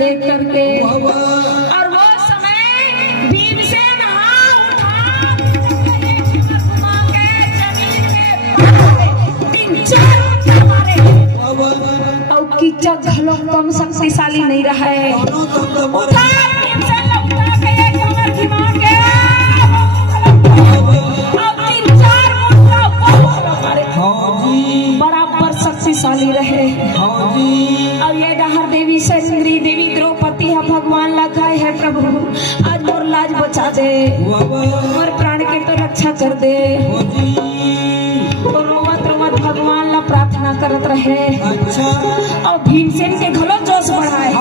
देख करके। और वो समय भीमसेन कीचक घलो कम शक्तिशाली नहीं रहा है। बराबर शक्तिशाली रहे। अब ये डहर देवी सुंदरी देवी द्रौपदी है भगवान लगाए है प्रभु आज मोर लाज बचा दे और प्राण के तो रक्षा कर दे। रोमत रोमत भगवान ला प्रार्थना करत रहे। और भीमसेन के घलो जोश बढ़ाए।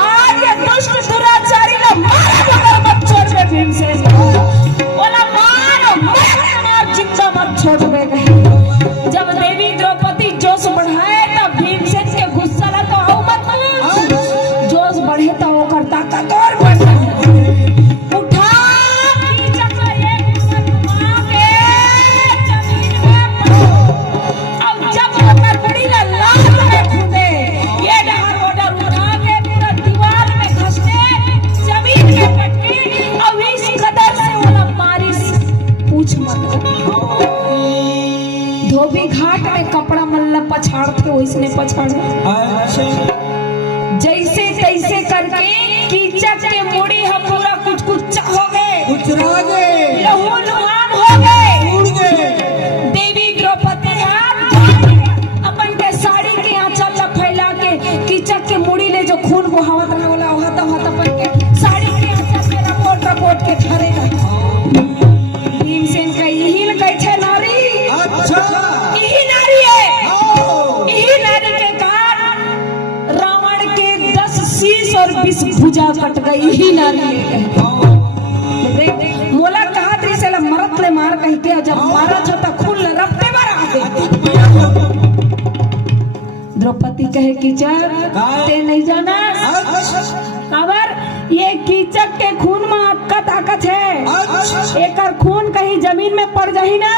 आज ये दुष्ट दुराचारी ला मारा बगैर मत छोड़ दे भीमसेन। बोला मारो मार जिंदा मत छोड़ दे। जब देवी द्रौपदी जोश बढ़ाए तब भीमसेन के गुस्सा ला तो आओ मत जोश बढ़े तो वो करता का और बढ़ता उठा कीचक ये घुमा के जमीन में अब जब उतर पड़ी ला लाल में कूदे ये डहर ओडर उठा के पूरा दीवार में घस के जमीन के पट्टी अब इस कदर से वाला बारिश पूछ मत। धोबी घाट में कपड़ा मल्ला पछाड़ थे वैसने पछाड़ जैसे तैसे करके कीचक के मुड़ी हम पूरा कुछ कुछ हो गए लहू लुहान हो गए। देवी द्रौपदी अपन के साड़ी के आंचल ला फैला के कीचक के मुड़ी ले जो खून बहावत रहे वाला होता होता अपन के साड़ी के आंचल पे रपोट रपोट के ठहरे गए। भीमसेन का यही लगे थे नारी। यही नारी है। यही नारी के कारण रावण के 10 शीश और 20 भुजा कट गई। यही नारी है। मोला कहा त्रिशैल मरत ले मार कह के जब मारा छोटा खून रपटे मारा द्रौपदी कहे कीचक ते नहीं जाना खबर ये कीचक के खून में आपका ताकत है। एक खून कहीं जमीन में पड़ जाही ना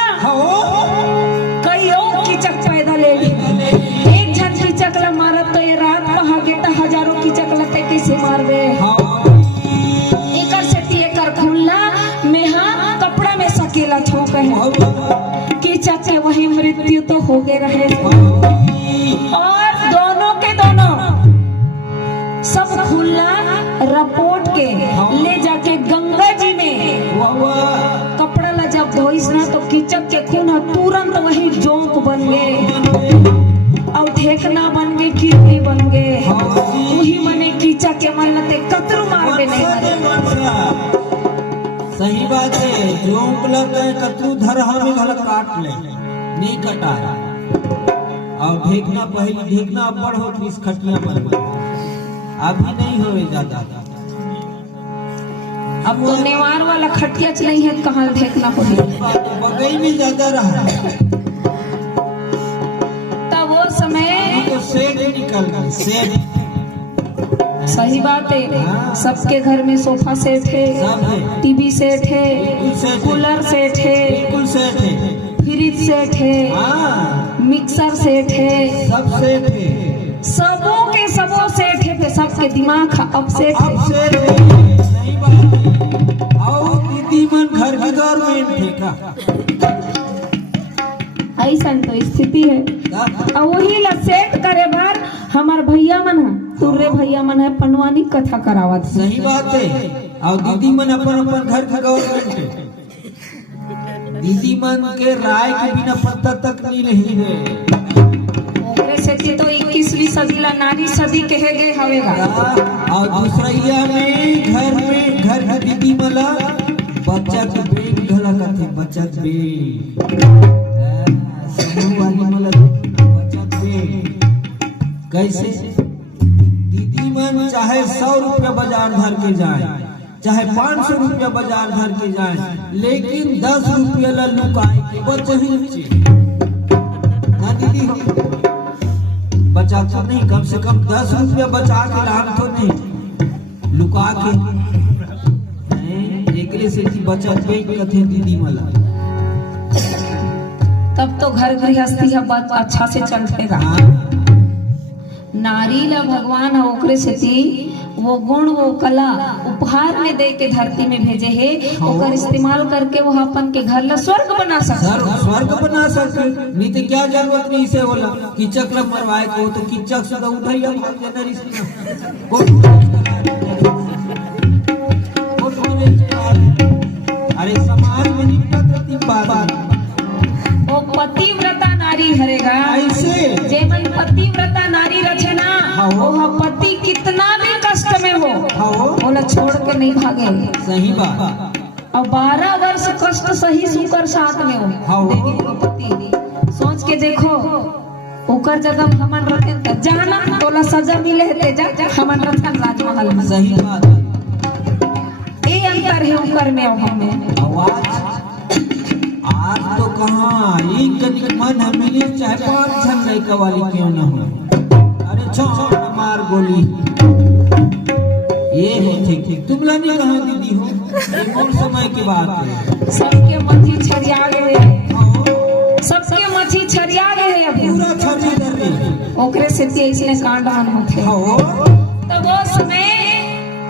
कई और कीचक पैदा ले ली। एक जन कीचक ला मारत तो ये रात भागे तो हजारों कीचक लते कैसे मार दे। एकर से एकर खुला में हाँ कपड़ा में सकेला ठोक है कीचक के वही मृत्यु तो हो गए रहे। और दोनों के दोनों सब खुला रपोट के ले जाके गंगा जी में कपड़ा ला जब धोइस ना तो कीचक के खून तुरंत वही जोंक बन गए और ठेकना बन गए कीर्ति बन गए। वही मने कीचक के मनते कतरू मार दे नहीं मरे। सही बात है। जोंक लगता है कतरू धरहा में गल काट ले नहीं कटा और ढेकना पहले ढेकना अब्बड़ हो इस खटिया पर अभी नहीं होवे ज्यादा। अब तो नेवार वाला खटिया नहीं है कहाँ देखना पड़ेगा बगई में ज्यादा रहा तब वो समय तो सेठ निकल गए सेठ। सही बात है। सबके घर में सोफा सेट है टीवी सेट है कूलर सेट है फ्रिज सेट है मिक्सर सेट है सब सेट है। सबों के सबों सेट है पे सबके दिमाग अब सेट है। दीदी मन घर की गवर्नमेंट ठेका ऐसा तो स्थिति है। और वही ला सेट करे बार हमार भैया मन है तुर्रे भैया मन है पनवानी कथा करावत। सही बात है। और दीदी मन अपन अपन घर की गवर्नमेंट है। दीदी मन के राय के बिना पत्ता तक नहीं रही है। से तो 21वीं सदी ला नारी सदी कहे गए हवेगा। और दूसरा में घर की दीदी मला बच्चा के बेग घला करते बच्चा के बेग समूह वाली मला बच्चा के बेग कैसे दीदी मन चाहे 100 रुपया बाजार धर के जाए चाहे 500 रुपया बाजार धर के जाए लेकिन 10 रुपया ला लुकाए के बच्चा ही ना दीदी बचा तो नहीं कम से कम 10 रुपया बचा के लाभ तो नहीं लुका के से बचत बैंक कथे दीदी मला तब तो घर गृहस्थी है बात अच्छा से चलते रहा। नारी ला भगवान ओकरे से वो गुण वो कला उपहार में दे के धरती में भेजे है, ओकर इस्तेमाल करके वो अपन के घर ला स्वर्ग बना सकता। स्वर्ग बना सके, नहीं तो क्या जरूरत नहीं इसे बोला कीचक ला मरवाए को, तो कीचक से तो उठाइए अरे समाज में नहीं बात वो पतिव्रता नारी हरेगा ऐसे जे मन पतिव्रता नारी रचे ना, वो पति कितना भी कष्ट में हो बोला छोड़ के नहीं भागे। सही बात। और 12 वर्ष कष्ट सही सुकर साथ में हो लेकिन वो पति सोच के देखो ओकर जगह हमन रहते त जाना तोला सजा मिले है जा हमन रहते राजमहल में। सही बात। ये अंतर है ओकर में और हमें। आज तो कहाँ एक गनिक मन मिली चाहे 5 जन लड़का वाली क्यों न हो, अरे छोड़ मार गोली ये हो ठीक। तुम लोग नहीं कहाँ दीदी हो, ये कौन समय की बात है। सबके मछी छरिया गए, सबके मछी छरिया गए अभी पूरा छरी डर गई ओकरे से इसने कांड मन होते। तो वो समय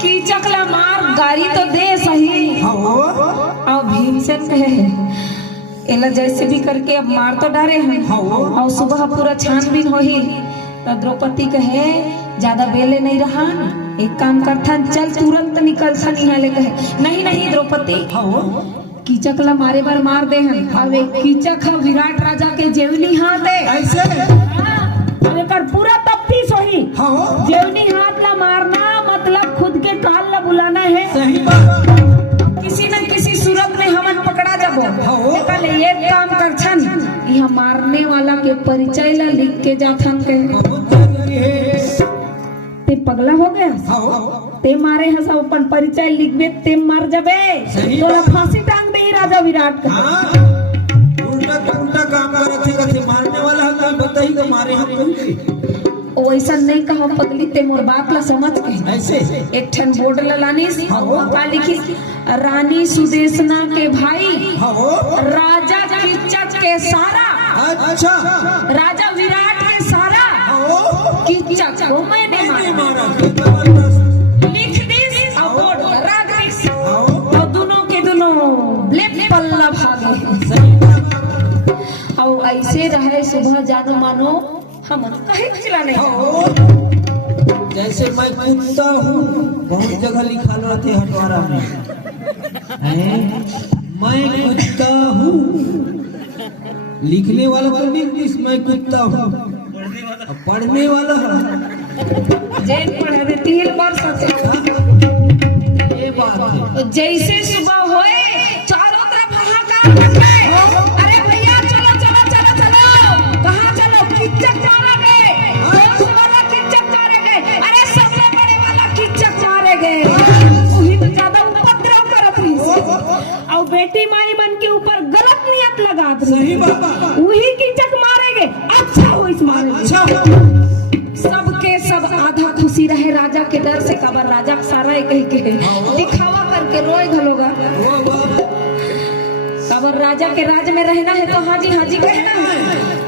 कीचक ला मार गाड़ी तो दे सही और भीमसेन कहे एला जैसे भी करके अब मार तो डारे हैं और सुबह पूरा छानबीन हो ही। तो द्रौपदी कहे ज्यादा बेले नहीं रहा, एक काम करता चल तुरंत निकल सा निहाले कहे नहीं नहीं द्रौपदी कीचक ला मारे बार मार दे हैं। अब एक कीचक है विराट राजा के जेवनी हाथ है ऐसे कर पूरा तफ्तीश हो ही जेवनी हाथ ला मारना मतलब खुद के काल ला बुलाना है। सही बात। किसी न किसी सूरत में हमन पकड़ा जाबो कल एक काम कर छन यहाँ मारने वाला के परिचय ला लिख के जाथन के ते पगला हो गया ते मारे हस अपन परिचय लिखबे ते मर जाबे तोला फांसी टांग दे राजा विराट का। उल्टा काम करथे मारने वाला हम बताई तो मारे हम वैसा नहीं कहो पगली ते मोर बात ला समझ के ऐसे एक ठन बोर्ड ला लानी का लिखी रानी सुदेशना के भाई राजा कीचक के सारा, अच्छा राजा विराट के सारा कीचक को मैंने मारा लिख दिस और बोर्ड रख दिस और दोनों के दोनों लेप पल्ला भागे। और ऐसे रहे सुबह जानो मानो हम कहे चिल्लाने जैसे मैं कुत्ता हूँ, बहुत जगह लिखा रहते हटवारा में मैं कुत्ता हूँ, लिखने वाला तो लिख दिस मैं कुत्ता हूँ, पढ़ने वाला जेन पढ़े 3 वर्ष ये बात है। जैसे सुबह होए चारों तरफ हाहाकार मच गए। अरे भैया चलो चलो चलो चलो कहाँ चलो कीचक मारे गए, दोस्त वाला कीचक मारे गए, अरे सबसे बड़े वाला कीचक मारे गए। वही तो ज्यादा उपद्रव करत रही और बेटी माई मन के ऊपर गलत नियत लगा दी। सही बात। वही कीचक मारे गए अच्छा हो इस मारे अच्छा सबके सब आधा खुशी रहे राजा के डर से कबर राजा सारा एक ही के दिखावा करके रोए घलोगा। कबर राजा के राज में रहना है तो हाजी हाजी कहना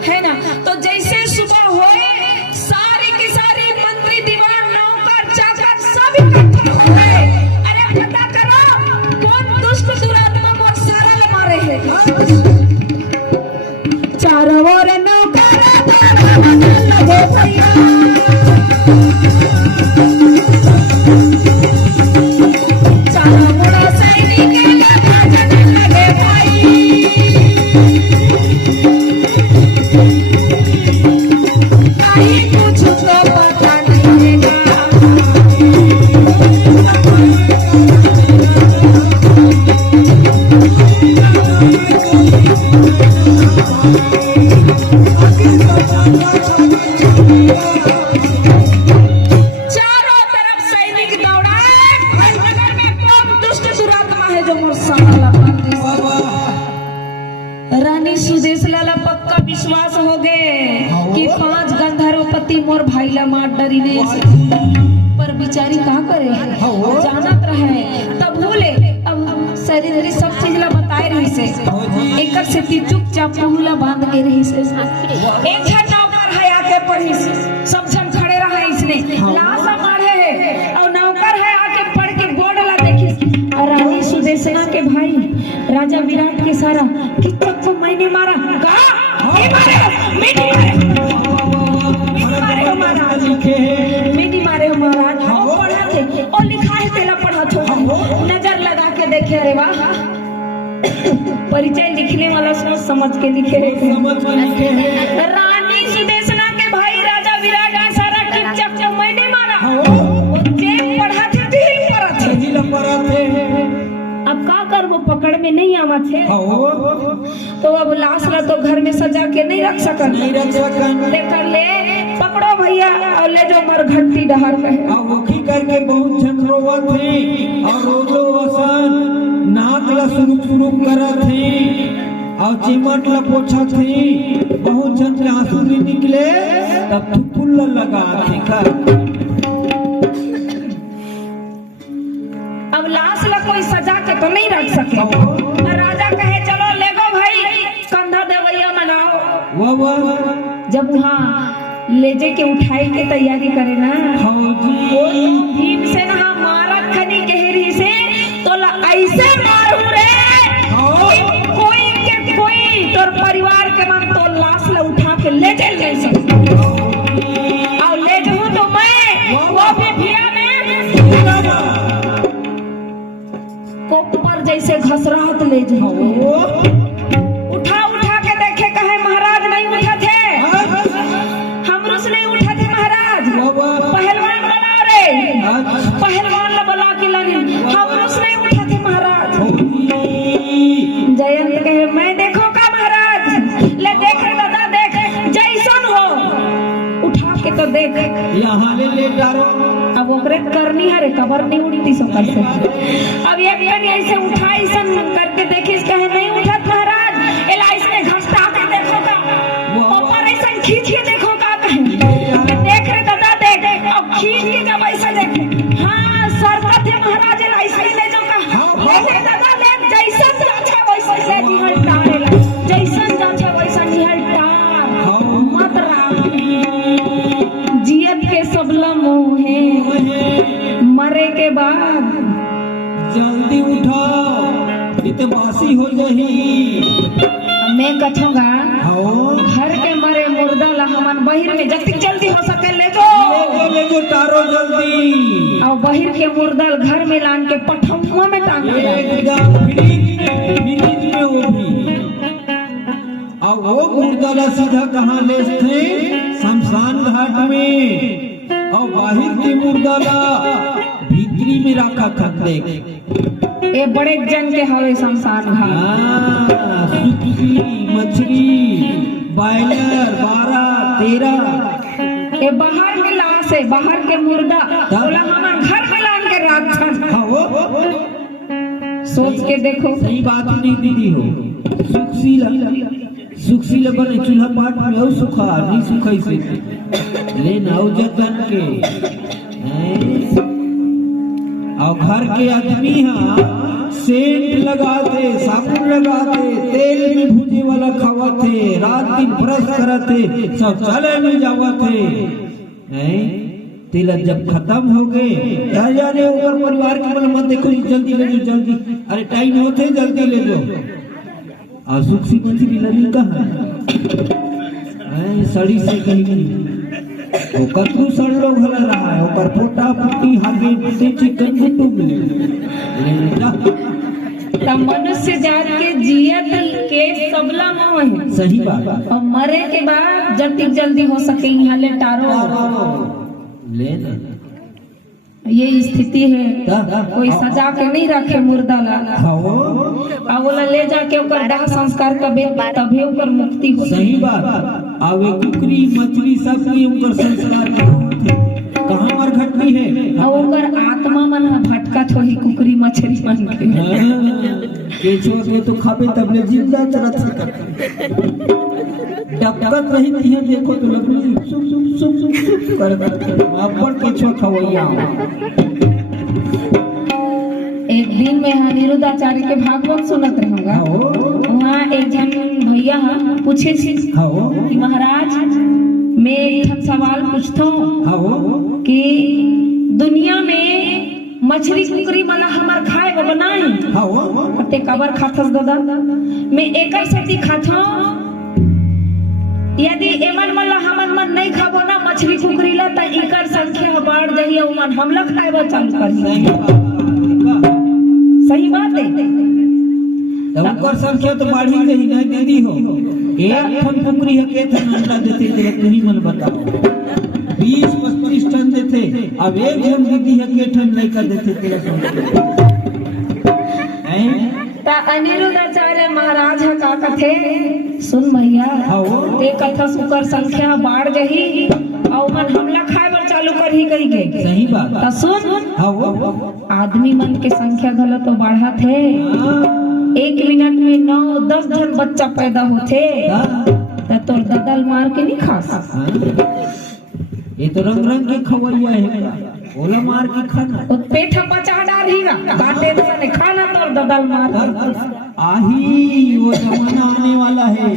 है ना। तो जैसे सुबह होए सारी की सारी मंत्री दीवान नौकर चाकर सब इकट्ठा हुए। अरे पता करो कौन दुष्ट दुरात्मा को सारा ले मारे हैं। चारों ओर नौकर लगे भैया रानी सुदेश लाला पक्का विश्वास हो गए कि 5 गंधर्वपति मोर भाई ला मार डरी ने पर बिचारी का करे जानत रहे तब भूले अब शरीर सब चीज ला बताए रही से एकर से चुपचाप बहुला बांध के रही से एक नौकर है आके पढ़ी सब जन खड़े रहे इसने लाश मारे है और सुदेशना के भाई राजा विराट के सारा किच्चक को मैंने मारा। कहा मैं नहीं मारे हो महाराज, वो पढ़ा थे और लिखा है तेला पढ़ा थो। नजर लगा के देखे, अरे वाह, परिचय लिखने वाला सोच समझ के लिखे। रानी सुदेशना के भाई राजा विराट के सारा किच्चक को मैंने मारा। पढ़ा थे अब का कर, वो पकड़ में नहीं आवा थे तो अब लाश ला तो घर में सजा के नहीं रख सकन। लेकर ले पकड़ो भैया और ले जाओ मरघट्टी डहर में। वोखी करके बहुत जन रोवत थे और रोजो वसन नाक ला शुरू करत थे और चिमट ला पोछा थे। बहुत जन के आंसू नहीं निकले तब थुपुल लगा थे कर। अब लाश ला कोई सजा के तो नहीं रख सके। राजा कहे चलो ले गो भाई, कंधा देवैया मनाओ। जब वहाँ ले जे के उठाई के तैयारी करे ना, भीमसेन मारत खनी गहरी से तो ऐसे मारू रे कोई तोर परिवार के मन तो लाश ला उठा के ले चल जाए और ले जाऊं तो मैं वो भी भिया में कोपर जैसे घसराहत ले जाओ। उठा के देखे, कहे महाराज नहीं उठा थे, हमरो से नहीं उठा थे महाराज। पहलवान बना रे, पहलवान ला बला के लानी, हमरो से नहीं उठा थे महाराज। जयंत कहे मैं देखो का महाराज, ले देख रे दादा देख, जैसन हो उठा के तो देख, यहाँ ले डारो। अब ओकरे करनी है रे, कबर नहीं उड़ती सो कर से। अब एक जन ऐसे उठा ऐसा करके देखिस, कहे नहीं उठत महाराज। एला इसने घसटा के देखो का, ऊपर ऐसा खींच के देखो का, कहे देख रे दादा देख, अब खींच के जब ऐसा देखे, हाँ सरकत है महाराज, एला ऐसे ले जाओ का, ले दादा ले, जैसन जाछे वैसा ले निहल टार, जैसन जाछे वैसा निहल टार, मत राम जियत के सबला मोह है, मरे के बाद जल्दी उठाओ इतने बासी हो जाही। मैं कथूंगा घर के मरे मुर्दा ला हमन बहिर में जल्दी जल्दी हो सके ले जो तारो जल्दी। और बहिर के मुर्दा घर में लान के पठौआ में टांग दे फ्रिज में वो भी। और वो मुर्दा ला सीधा कहाँ ले थे, शमशान घाट में। और बाहर के मुर्दा ला भीतरी में रखा खतरे। ये बड़े जन के हवे शमशान घाट। मछली बॉयलर 12-13 ये बाहर के लाश है, बाहर के मुर्दा बोला हमारे घर में लान के रात। सोच के देखो, सही बात नहीं दीदी हो। सुखसी बने चूल्हा पाट में हो, सुखा नहीं सुखाई से लेना हो जतन के। और घर के आदमी सेंट लगाते, साबुन लगाते, तेल में भूजे वाला खावाते, रात दिन ब्रश करते, सब चले में जावते। तिलक जब खत्म हो गए, जाने ऊपर परिवार के बोले मत देखो, जल्दी ले जाओ जल्दी, अरे टाइम होते जल्दी ले जाओ। और सुखसी मछली लगी कहाँ सड़ी से कहीं वो कतरू सड़ लोग हला रहा है, ऊपर पोटा पुटी हागे पुटे चिकन गुट्टू मनुष्य जात के जियत के सबला मोह है। सही बात। और मरे के बाद जल्दी जल्दी हो सके यहाँ ले टारो लेना। ये स्थिति है, कोई सजा के नहीं रखे मुर्दा ला, बोला ले जाके ओकर दाह संस्कार कबे तभी ओकर मुक्ति हो। सही बात। आवे कुकरी मछली सब की ओकर संस्कार कहाँ मरघटनी है। और ओकर आत्मा मन भटकत होही कुकरी मछली मन के। केचुआ के तो खाबे तब ले जिंदा तरत डकत रही है, देखो तो लकड़ी सुप सुप सुप सुप सुप करत अपन केचुआ खवैया। एक दिन में अनिरुद्धाचार्य के भागवत सुनत रहूंगा, वहाँ एक जन भैया पूछे कि महाराज मैं एक सवाल पूछता हूँ कि दुनिया में मछली कुकरी मला हमार खाए को बनाए हाँ वो ते कबर खाथस दादा मैं एकर सेती खाथो यदि एमन मन ला हमन मन नहीं खाबो ना मछली कुकरी ला त इकर संख्या बढ़ जाही और मन हमला खाएबो चालू कर सही बात है उनकर संख्या तो बढ़ी गई ना दीदी हो एक ठन कुकरी है के ठन अंडा देते तेरे तुही मन बताओ 20-25 टन देते अब एक जन दीदी है के ठन नहीं कर देते तेरे ता अनिरुद्धाचार्य महाराज का कथे सुन भैया ते कथा सुकर संख्या बढ़ गई और मन हमला खाए बर चालू कर ही गई के सही बात ता सुन हाँ वो आदमी मन के संख्या घलो तो बढ़त है 1 मिनट में 9-10 जन बच्चा पैदा होते ता तोर ददल मार के नहीं खास ये तो रंग रंग के खवैया है ओला मार के खाना तो पेट पचा डालेगा काटे तो खाना तो ददल मार आही वो जमाना आने वाला है।